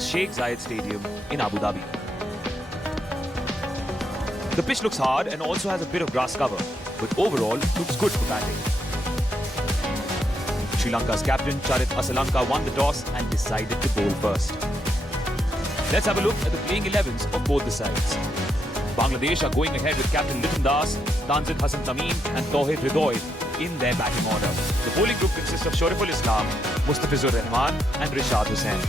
Sheikh Zayed Stadium in Abu Dhabi. The pitch looks hard and also has a bit of grass cover, but overall looks good for batting. Sri Lanka's captain Charit Asalanka won the toss and decided to bowl first. Let's have a look at the playing 11s of both the sides. Bangladesh are going ahead with captain Liton Das, Tanzit Hassan Tamim and Tauhid Ridoy in their batting order. The bowling group consists of Shoriful Islam, Mustafizur Rahman and Rishad Hussain.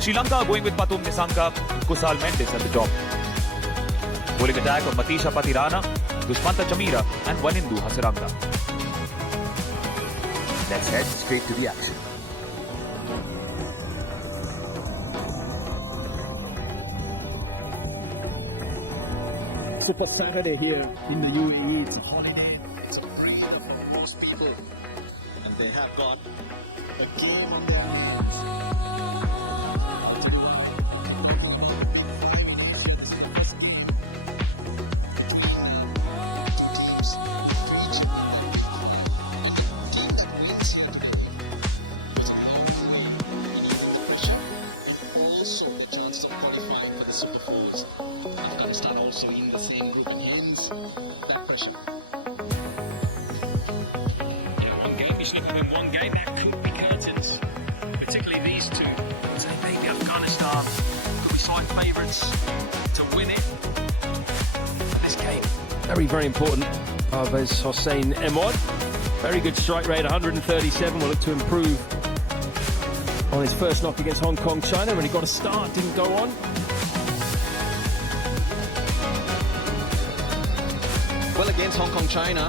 Sri Lanka are going with Patum Nisanka and Kusal Mendes at the top. Bowling attack of Matisha Patirana, Dushmanta Chamira and Wanindu Hasaranga. Let's head straight to the action. Super Saturday here in the UAE. It's a holiday. It's a break for most people. And they have got a game on their hands. Afghanistan also in the same group and hence that pressure. One game is looking in one game that could be curtains, particularly these two. So maybe Afghanistan could be side favourites to win it. This game very, very important. Parvez Hossein Emod. Very good strike rate, 137. Will look to improve on his first knock against Hong Kong, China. When he got a start, didn't go on. Well, against Hong Kong, China,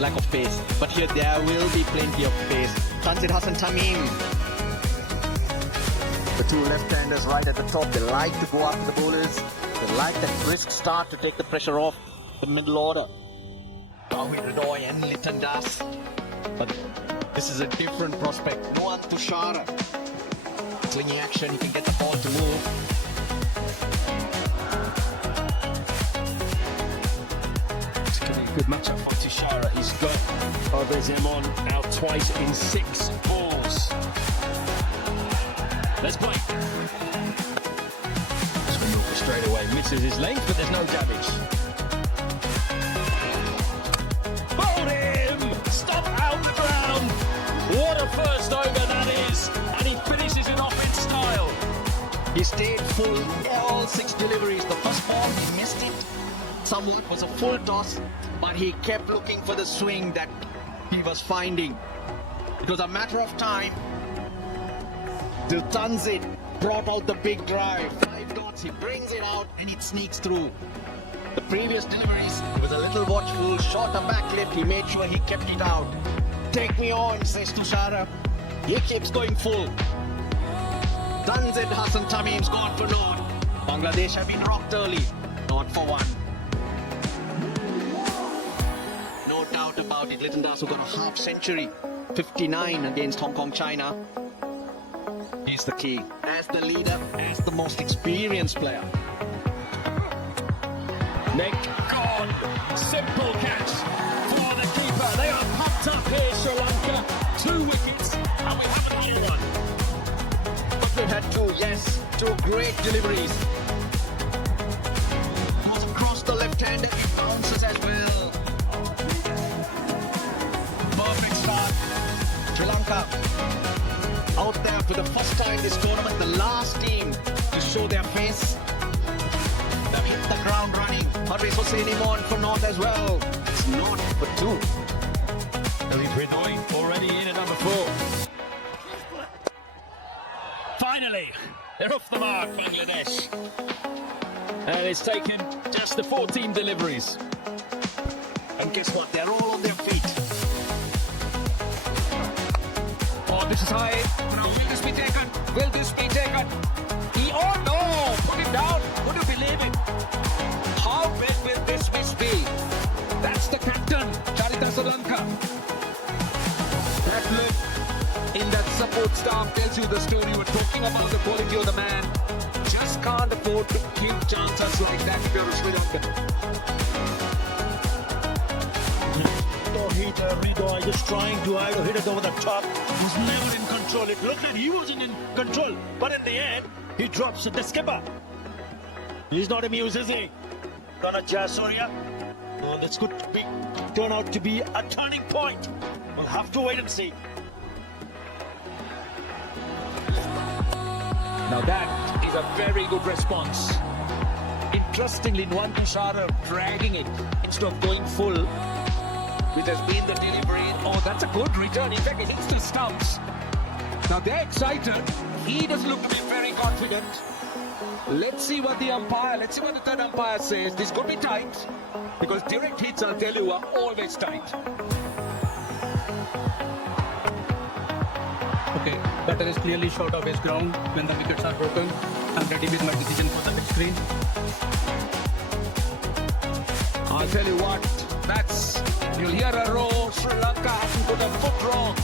lack of pace. But here there will be plenty of pace. Tanzit Hassan Tamim. The two left-handers right at the top, they like to go after the bowlers. They like that brisk start to take the pressure off the middle order. Tauhid Ridoy and Liton Das. But this is a different prospect. Noah Tushara. Swinging action, he can get the ball to move. Good matchup for Tushara. He's got Parvez Emon out twice in 6 balls. Let's play. Swing over straight away. Misses his length, but there's no damage. Bowled him! Stop out the ground! What a first over that is! And he finishes it off in style. He stayed full all 6 deliveries. The first ball, he missed it. Somewhat was a full toss, but he kept looking for the swing that he was finding. It was a matter of time till Tanzit brought out the big drive. 5 dots, he brings it out and it sneaks through. The previous deliveries, he was a little watchful, shot a back lift, he made sure he kept it out. Take me on, says Tushara. He keeps going full. Tanzit Hassan Tamim's gone for naught. Bangladesh have been rocked early, not for one. No doubt about it, Liton Das who got a half century, 59 against Hong Kong, China. He's the key. As the leader, as the most experienced player. Neck gone. Simple catch for the keeper. They are pumped up here, Sri Lanka. 2 wickets, and we haven't had one. But we've had 2, yes, 2 great deliveries. Goes across the left-hander, it bounces as well. Perfect start. Sri Lanka out there for the first time this tournament, the last team to show their face. They've hit the ground running. Parvez Hossein Imon for naught as well. It's naught for 2. Tauhid Ridoy already in at number 4. Finally, they're off the mark, Bangladesh. And it's taken just the 14 deliveries. And guess what? They're all on their feet. Oh, this is high. Now, will this be taken? Will this be taken? Oh no! Put him down. Would you believe it? How big will this miss be? That's the captain, Charit Asalanka. That look in that support staff tells you the story. We're talking about the quality of the man. Just can't afford to give chances like that if you're Sri Lanka. Tauhid Ridoy just trying to either hit it over the top. Was never in control. control. It looked like he wasn't in control, but in the end, he drops the skipper. He's not amused, is he? Gonna Jayasuriya. This could turn out to be a turning point. We'll have to wait and see. Now that is a very good response. Interestingly, Nwan Tushara dragging it instead of going full, which has been the delivery. Oh, that's a good return. In fact, it hits the stumps. Now they're excited. He doesn't look to be very confident. Let's see what the third umpire says. This could be tight, because direct hits, I'll tell you, are always tight. Okay, batter is clearly short of his ground when the wickets are broken. I'm ready with my decision for the big screen. I'll tell you what, you'll hear a roar. Sri Lanka hasn't put a foot wrong.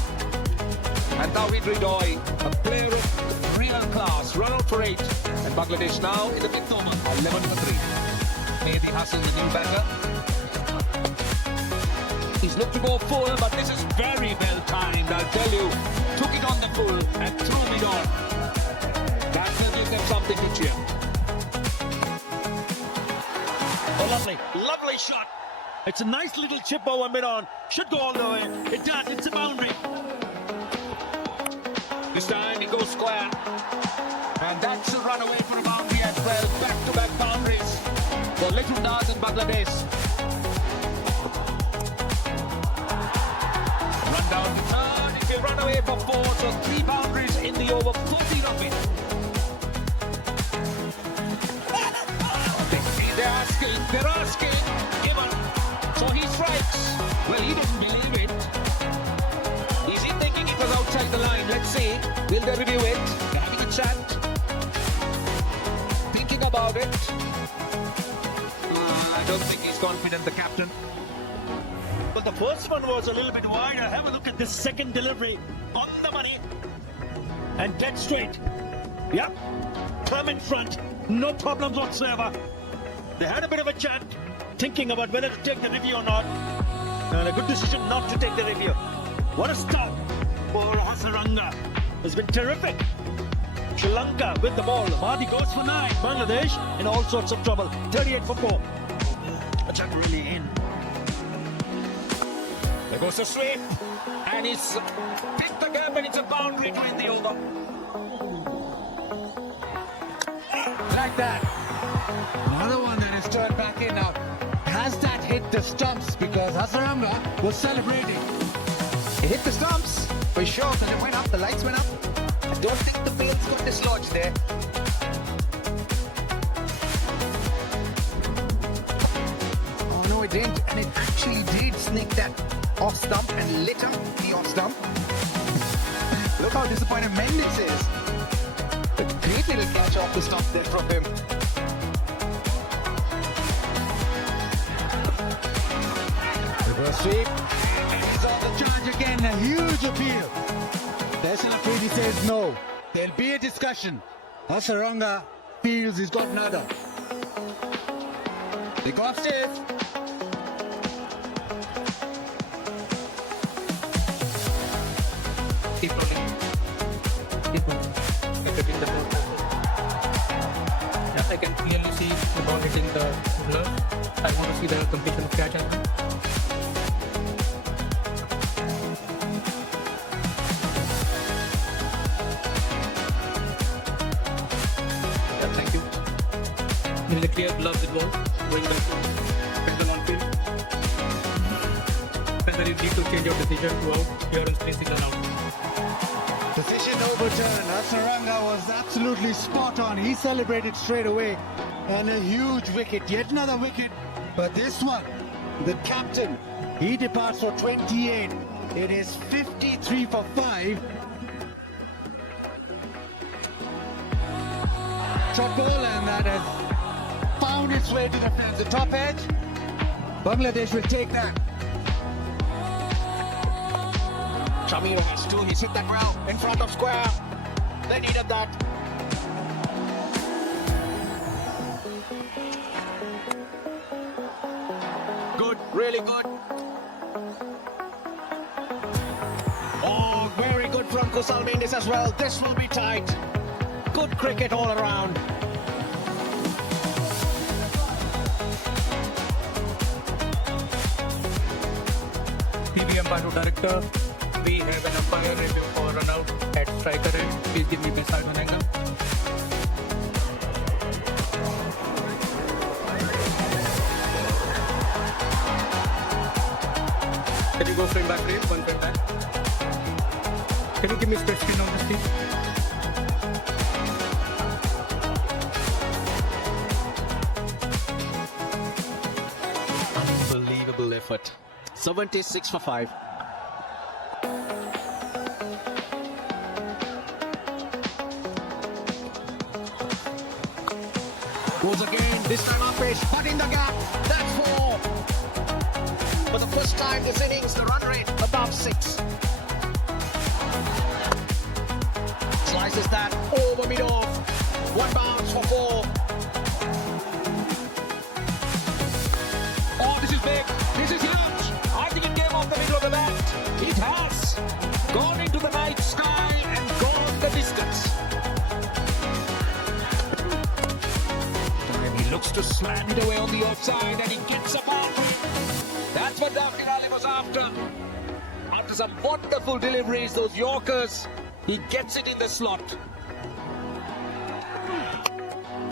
And now Idridoy, a player of real class, run out for 8. And Bangladesh now in the 5th over, 11 for 3. Mehdi Hassan, the new batter. He's looked to go full, but this is very well timed, I'll tell you. Took it on the full and threw it on. That will give them something to cheer. Oh, lovely shot. It's a nice little chip over mid-on. Should go all the way. It does. It's a boundary. This time he goes square. And that's a run away for a boundary as well. Back-to-back boundaries for Little Dars in Bangladesh. Run down the third. If you run away for 4, so 3 boundaries in the over 14 of it. They're asking. Given. So he strikes. Well, he didn't believe it. Is he thinking it was outside the line? Let's see. Will they review it? They're having a chat. Thinking about it. I don't think he's confident, the captain. But the first one was a little bit wider. Have a look at this second delivery. On the money. And dead straight. Yep. Come in front. No problems whatsoever. They had a bit of a chat, thinking about whether to take the review or not. And a good decision not to take the review. What a stop for Hasaranga. It's been terrific. Sri Lanka with the ball. Mahdi goes for 9. Bangladesh in all sorts of trouble. 38 for 4. A chat really in. There goes the sweep. And he's picked the gap, and it's a boundary to win the over. Like that. Another one that is turned back in now. Has that hit the stumps? Because Hasaranga was celebrating. It hit the stumps for sure, and it went up. The lights went up. I don't think the fields got dislodged there. Oh no, it didn't. And it actually did sneak that off stump and lit up the off stump. Look how disappointed Mendes is. A great little catch off the stump there from him. Reverse sweep. He's on the charge again. A huge appeal. National Afridi says no. There'll be a discussion. Hasaranga feels he's got nada. They go upstairs. Keep rolling. Keep rolling. Hitting the ball. Yeah, I can clearly see the ball hitting the glove. I want to see the completion of catch as well. Yeah, thank you. There is a clear glove involved. Going back to the on field. Then there is need to change your decision to out. Clearance place is allowed. Decision overturned. Hasaranga was absolutely spot on. He celebrated straight away. And a huge wicket. Yet another wicket. But this one, the captain, he departs for 28. It is 53 for 5. Top ball, and that has found its way to the top edge. Bangladesh will take that. Shamir has 2. He's hit that ground in front of square. They needed that. Good, really good. Oh, very good from Kusal Mendis as well. This will be tight. Good cricket all around. PBM Bandu Director, we have an umpire review for run out at striker end. Please give me the side on angle. Can you go frame back, please? One frame back. Can you give me split screen on this, please? Unbelievable effort. 76 for 5. Goes again, this time up pitch, but in the gap. That's 4. For the first time this innings, the run rate above 6. Slices that over mid-off. 1 bounce for 4. Oh, this is big. This is huge. I think it came off the middle of the bat. It has gone into the night sky and gone the distance. And he looks to slam it away on the outside and he gets a boundary. That's what David Ali was after. After some wonderful deliveries, those Yorkers, he gets it in the slot.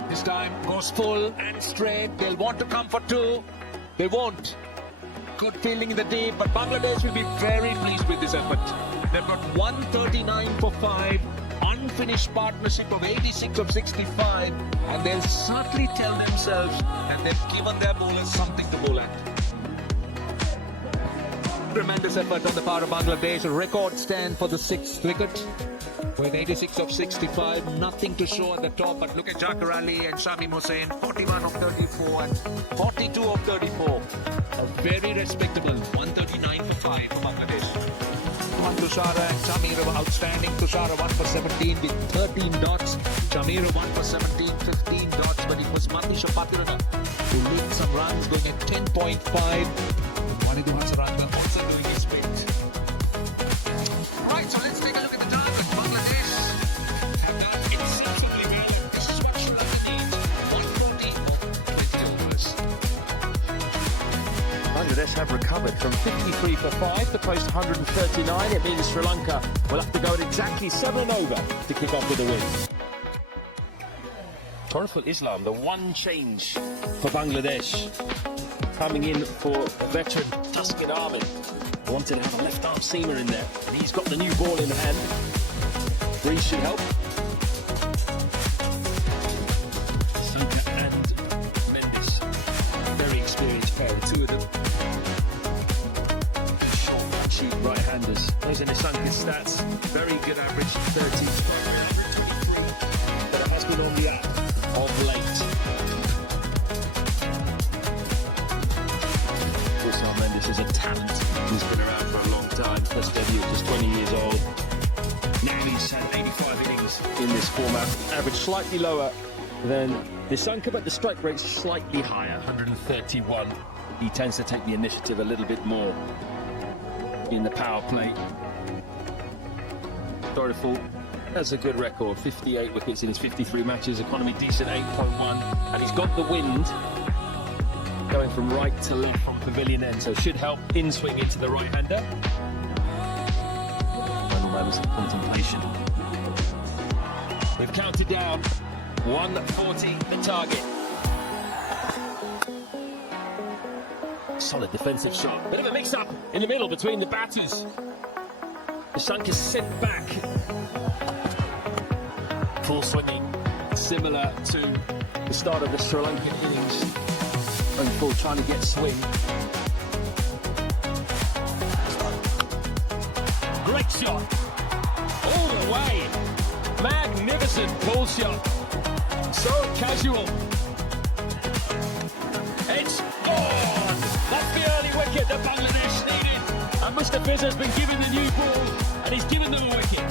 This time goes full and straight. They'll want to come for 2. They won't. Good fielding in the deep, but Bangladesh will be very pleased with this effort. They've got 139 for 5, unfinished partnership of 86 of 65, and they'll certainly tell themselves that they've given their bowlers something to bowl at. Tremendous effort on the part of Bangladesh. A record stand for the 6th wicket. With 86 of 65, nothing to show at the top, but look at Zakir Ali and Shamim Hussain, 41 of 34 and 42 of 34. A very respectable 139 for 5 for Bangladesh. Tushara and Shamir were outstanding. Tushara 1 for 17 with 13 dots. Shamir 1 for 17, 15 dots, but it was Manisha Patirana who leaked some runs going at 10.5. Wanidu Hasaranga also doing his bit. Right, so let's take a look at the target. Bangladesh have done exceptionally well. This is what Sri Lanka needs. 140 of 20 overs. Bangladesh have recovered from 53 for 5 to post 139. It means Sri Lanka will have to go at exactly 7 over to kick off with a win. Toriful Islam, the one change for Bangladesh, coming in for veteran Tuscan Ahmed. Wanted to have a left arm seamer in there, and he's got the new ball in hand. Breeze should help. Sanka and Mendis, very experienced pair, the two of them. Short, cheap right-handers. Those are Nisanka's stats. Very good average, 30. But it has been on the app of late. Mendes is a talent. He's been around for a long time. First debut at just 20 years old. Now he's had 85 innings in this format. Average slightly lower than Nisanka, but the strike rate's slightly higher, 131. He tends to take the initiative a little bit more in the power play. Doriful has a good record, 58 wickets in his 53 matches, economy decent, 8.1, and he's got the wind going from right to left from pavilion end, so should help in swing into the right-hander. Final moments of contemplation. We've counted down 140 the target. Solid defensive shot. Bit of a mix-up in the middle between the batters. Nisanka is sent back. Full swinging, similar to the start of the Sri Lankan innings. And full trying to get swing. Great shot. All the way. Magnificent pull shot. So casual. It's on. That's the early wicket that Bangladesh needed. And Mustafiz has been given the new ball and he's given them a wicket.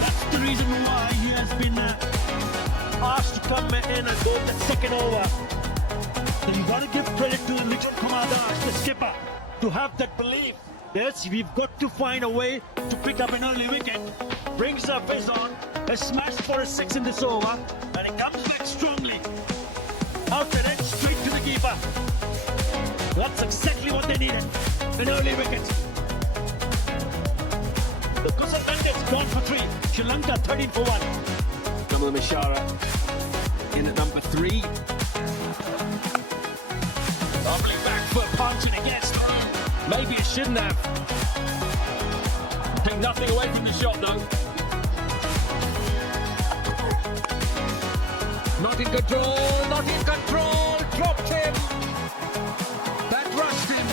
That's the reason why he has been asked to come in and go the second over. So you got to give credit to Little Kumar Das, the skipper, to have that belief Yes, we've got to find a way to pick up an early wicket. Brings the face on, a smash for a 6 in this over, and it comes back strongly. Out the edge, straight to the keeper. That's exactly what they needed. An early wicket. The Kusal Bandits gone for 3. Sri Lanka 13 for 1. Kamal Mishara in at number 3. Lovely back foot punching against. Maybe it shouldn't have. Take nothing away from the shot though. Not in control, not in control. Dropped him. That rushed him.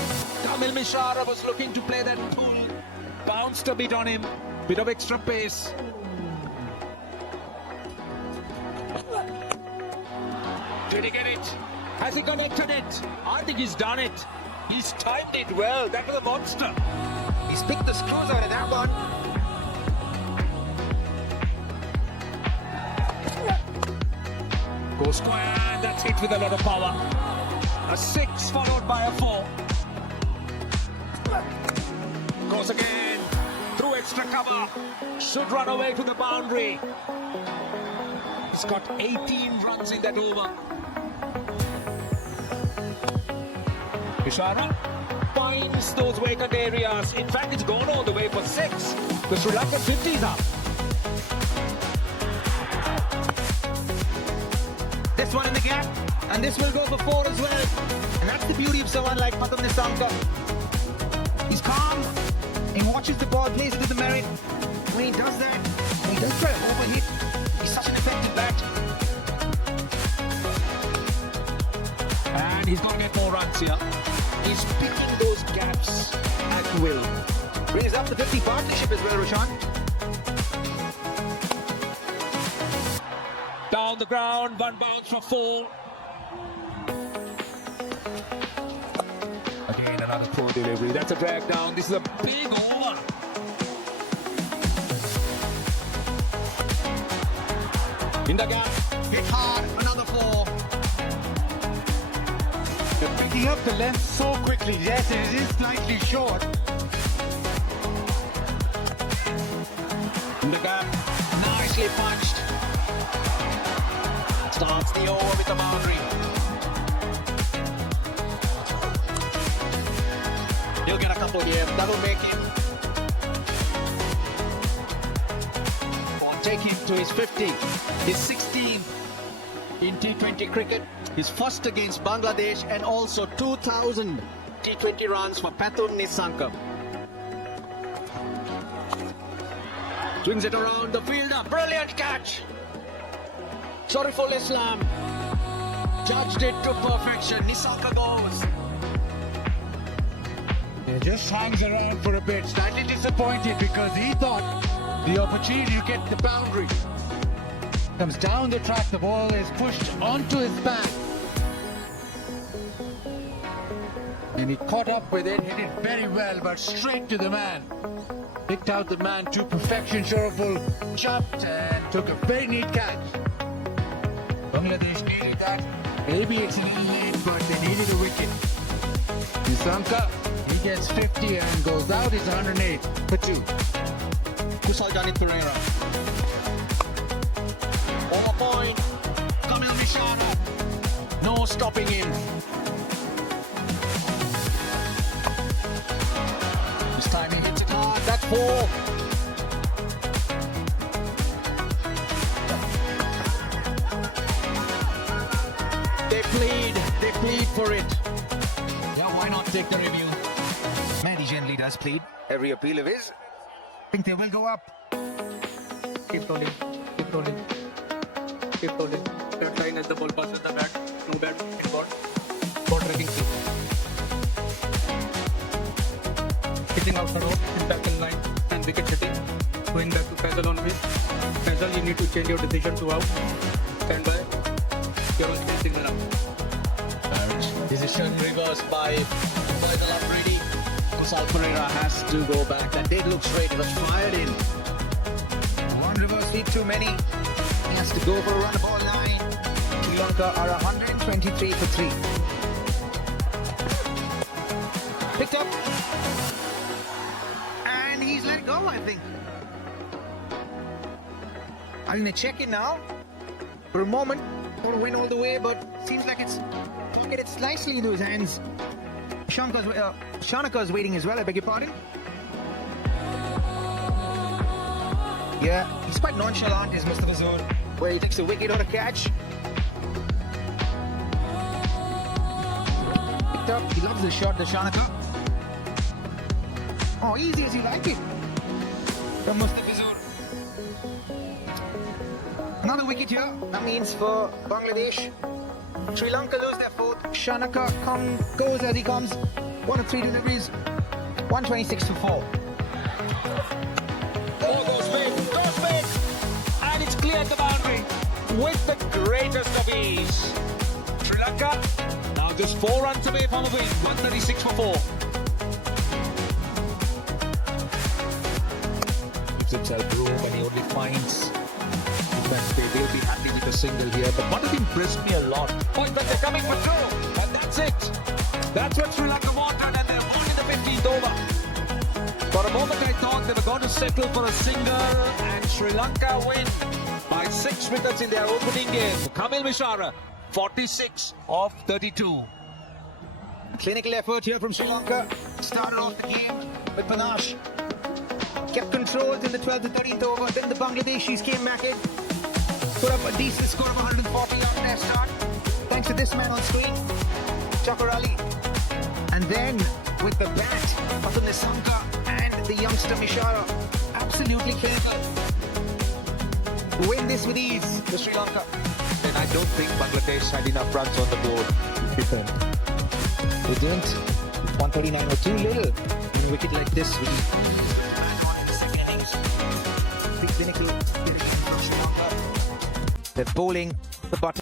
Kamil Mishara was looking to play that pull. Bounced a bit on him. Bit of extra pace. Did he get it? Has he connected it? I think he's done it. He's timed it well. That was a monster. He's picked the screws out of that one. Goes square. That's hit with a lot of power. A 6 followed by a 4. Goes again. Through extra cover. Should run away to the boundary. He's got 18 runs in that over. Mishara finds those vacant areas. In fact, it's gone all the way for 6. The Sri Lankan 50s up. This one in the gap, and this will go for 4 as well. And that's the beauty of someone like Pathum Nissanka. He's calm, he watches the ball, plays it to the merit. When he does that, he does try to overhit. He's such an effective bat. And he's going to get more runs here. He's picking those gaps at will. Brings up the 50 partnership as well, Roshan. Down the ground, one bounce for 4. Again, another poor delivery. That's a drag down. This is a big over. In the gap. Hit hard, another 4. They're picking up the length so quickly. Yes, it is slightly short. In the gap. Nicely punched. Starts the over with the boundary. He'll get a couple here. That'll make him. Or take him to his 50. His 16th in T20 cricket. His first against Bangladesh, and also 2,000 T20 runs for Pathum Nissanka. Swings it around the fielder. Brilliant catch. Soriful Islam judged it to perfection. Nissanka goes. He just hangs around for a bit. Slightly disappointed because he thought the opportunity to get the boundary. Comes down the track, the ball is pushed onto his back. And he caught up with it, hit it very well, but straight to the man. Picked out the man to perfection. Soroful jumped and took a very neat catch. Bangladesh needed that. Maybe it's a little late, but they needed a wicket. Nissanka, he gets 50 and goes out. He's 108 for 2. Kusal Pereira. Over point. Kamil Mishara. No stopping him. This time he hits it hard. That's 4. They plead for it. Yeah, why not take the review? Man, he generally does plead every appeal of his. I think they will go up. Keep rolling, keep rolling, keep rolling. That line as the ball passes the bat. No bat, in board. Board tracking 3. Hitting out the rope, impact in line, and wicket hitting. Going back to Faisal on base. Faisal, you need to change your decision to out. Stand by. You're on facing the round. Decision reversed by Faisal Afridi. Kusal Pereira has to go back. That did look straight. It was fired in. One reverse lead too many. He has to go for a run of ball 9. Sri Lanka are 123 for 3. Picked up. he's let go, I think. I think they're checking now. For a moment, ball went all the way, but seems like it's get it slightly into his hands. Shanaka's waiting as well, I beg your pardon. Yeah, he's quite nonchalant, is Mr. Bazoor, where he takes the wicket or a catch. Picked up, he loves the shot, the Shanaka. Oh, easy as you like it. From Mr. Bazoor. Another wicket here. That means for Bangladesh. Sri Lanka lose their fourth. Shanaka goes as he comes. 1 of 3 deliveries. 126 for 4. Oh, goes big, and it's cleared the boundary with the greatest of ease. Sri Lanka now just 4 runs away from a win, 136 for 4. Gives himself room and he only finds they'll be happy with a single here. But what has impressed me a lot, Point that they're coming for 2, and that's it. That's what Sri Lanka wanted, and they're won in the 15th over. For a moment I thought they were going to settle for a single, and Sri Lanka win by 6 wickets in their opening game. Kamil Mishara, 46 of 32. Clinical effort here from Sri Lanka. Started off the game with panache. Kept control till the 12th and 13th over. Then the Bangladeshis came back in. Put up a decent score of 140 on their start. Thanks to this man on screen, Chakar Ali. And then with the bat of the Nisanka and the youngster Mishara. Absolutely clinical. Win this with ease, the Sri Lanka. and I don't think Bangladesh had enough runs on the board. They didn't. 139 or too little. In a wicket like this, clinical. They're bowling the bottom.